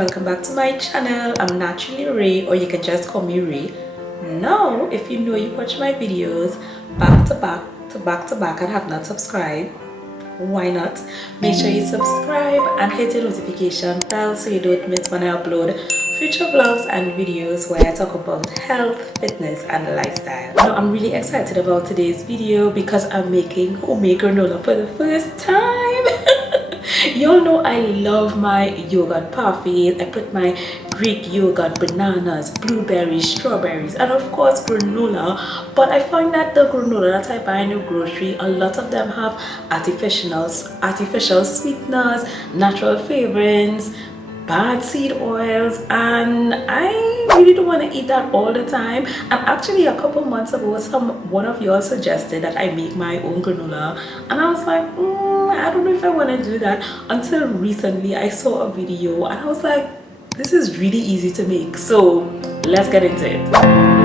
welcome back to my channel. I'm naturally Ray, or you can just call me Ray. Now, if you know you watch my videos back to back and have not subscribed, why not? Make sure you subscribe and hit the notification bell so you don't miss when I upload future vlogs and videos where I talk about health, fitness and lifestyle. Now I'm really excited about today's video because I'm making homemade granola for the first time. Y'all know I love my yogurt parfaits. I put my Greek yogurt, bananas, blueberries, strawberries, and of course granola. But I find that the granola that I buy in the grocery, a lot of them have artificial sweeteners, natural flavorings, bad seed oils, and I really don't want to eat that all the time. And actually a couple months ago one of y'all suggested that I make my own granola, and I was like, I don't know if I want to do that, until recently I saw a video and I was like, this is really easy to make, so let's get into it.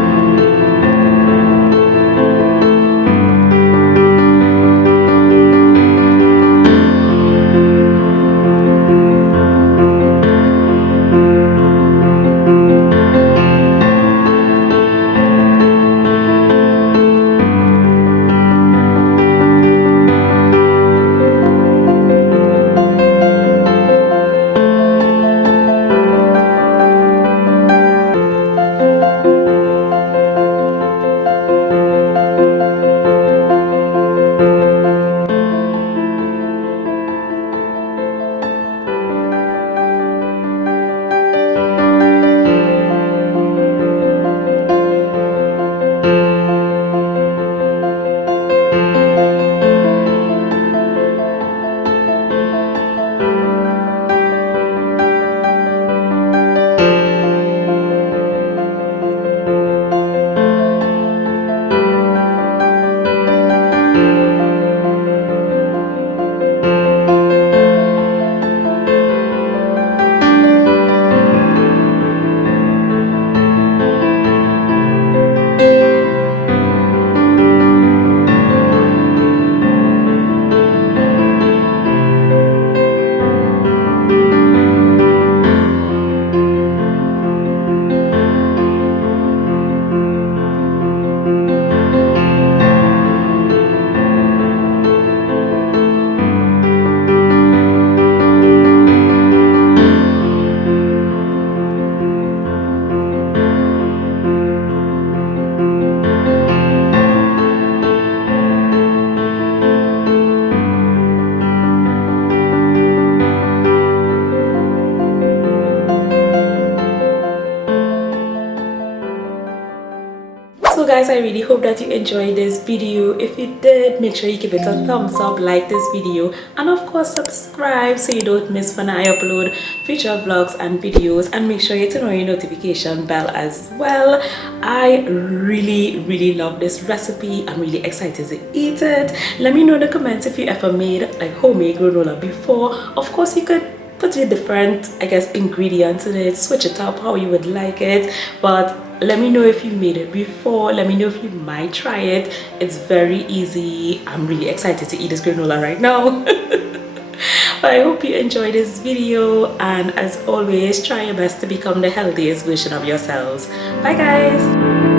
So guys, I really hope that you enjoyed this video. If you did, make sure you give it a thumbs up, like this video, and of course subscribe so you don't miss when I upload future vlogs and videos, and make sure you turn on your notification bell as well. I really love this recipe. I'm really excited to eat it. Let me know in the comments if you ever made like homemade granola before. Of course you could put in different, I guess, ingredients in it, switch it up how you would like it, but let me know if you made it before. Let me know if you might try it. It's very easy. I'm really excited to eat this granola right now. But I hope you enjoyed this video, and as always, try your best to become the healthiest version of yourselves. Bye guys.